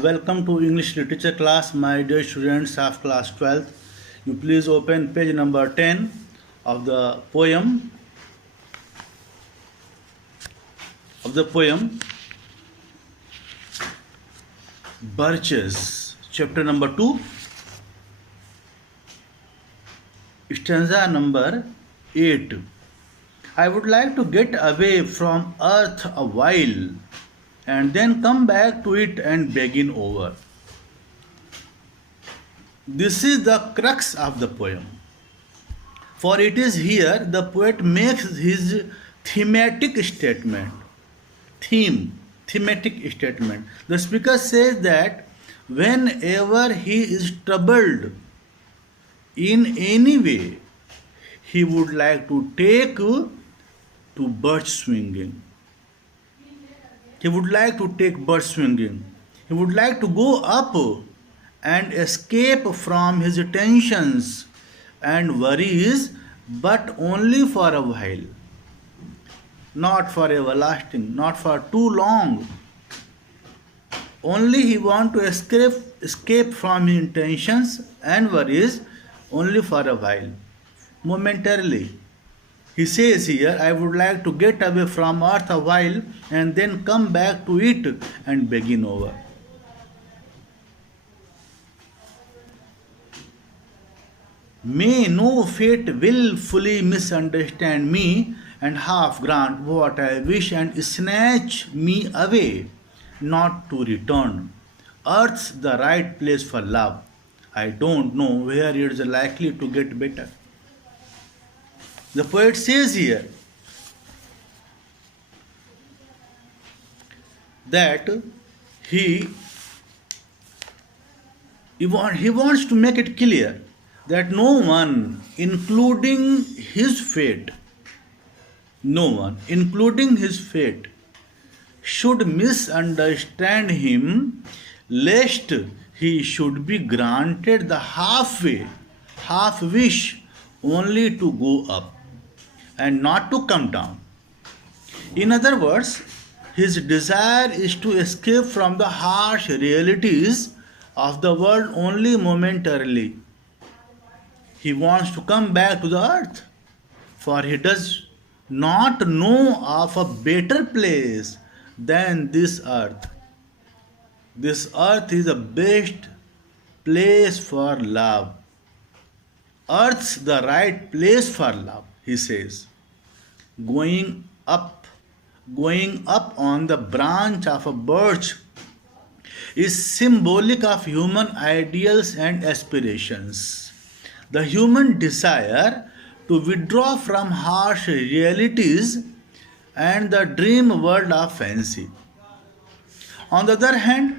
Welcome to English literature class, my dear students of class 12th. You please open page number 10 of the poem Birches, chapter number 2, stanza number 8. I would like to get away from earth a while and then come back to it and begin over. This is the crux of the poem. For it is here the poet makes his thematic statement. Thematic statement. The speaker says that whenever he is troubled in any way, he would like to take to bird swinging. He would like to take bird swinging. He would like to go up and escape from his tensions and worries, but only for a while. Not for everlasting, not for too long. Only he wants to escape from his tensions and worries only for a while, momentarily. He says here, I would like to get away from earth a while and then come back to it and begin over. May no fate willfully misunderstand me and half grant what I wish and snatch me away, not to return. Earth's the right place for love. I don't know where it's likely to get better. The poet says here that he wants to make it clear that no one, including his fate, should misunderstand him, lest he should be granted the half wish, only to go up and not to come down. In other words, his desire is to escape from the harsh realities of the world only momentarily. He wants to come back to the earth, for he does not know of a better place than this earth. This earth is the best place for love. Earth's the right place for love, he says. Going up on the branch of a birch is symbolic of human ideals and aspirations. The human desire to withdraw from harsh realities and the dream world of fancy. On the other hand,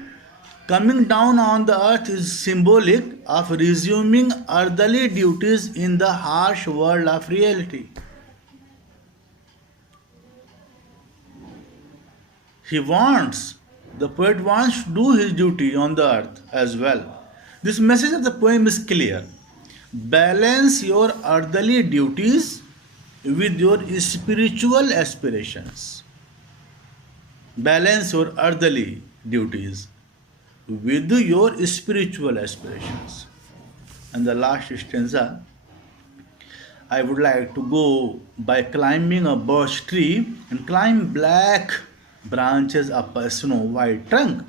coming down on the earth is symbolic of resuming earthly duties in the harsh world of reality. The poet wants to do his duty on the earth as well. This message of the poem is clear. Balance your earthly duties with your spiritual aspirations. Balance your earthly duties with your spiritual aspirations. And the last stanza, I would like to go by climbing a birch tree and climb black branches up a snow white trunk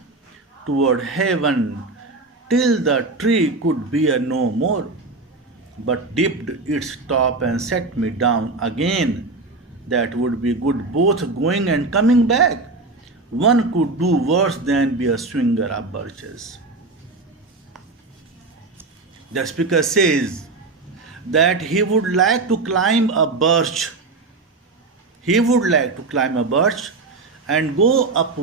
toward heaven till the tree could bear no more, but dipped its top and set me down again. That would be good both going and coming back. One could do worse than be a swinger of birches. The speaker says that he would like to climb a birch. He would like to climb a birch and go up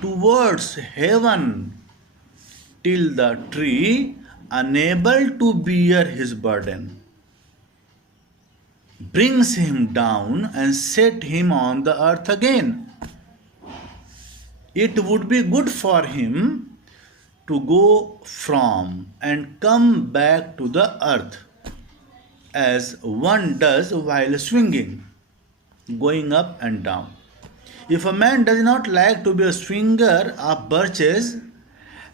towards heaven till the tree, unable to bear his burden, brings him down and set him on the earth again. It would be good for him to go from and come back to the earth as one does while swinging, going up and down. If a man does not like to be a swinger of birches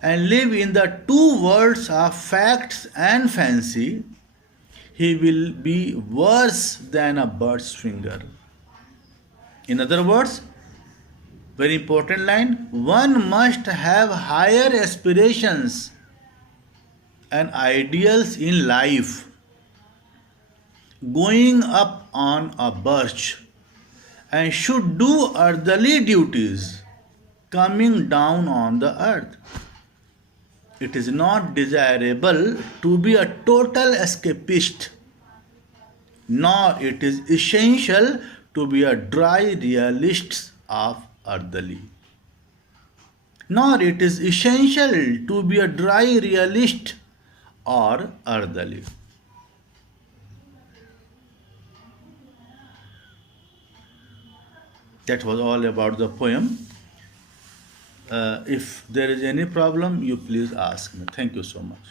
and live in the two worlds of facts and fancy, he will be worse than a bird swinger. In other words, very important line, one must have higher aspirations and ideals in life. Going up on a birch and should do earthly duties coming down on the earth. It is not desirable to be a total escapist, nor it is essential to be a dry realist of earthly. Nor it is essential to be a dry realist or earthly. That was all about the poem. If there is any problem, you please ask me. Thank you so much.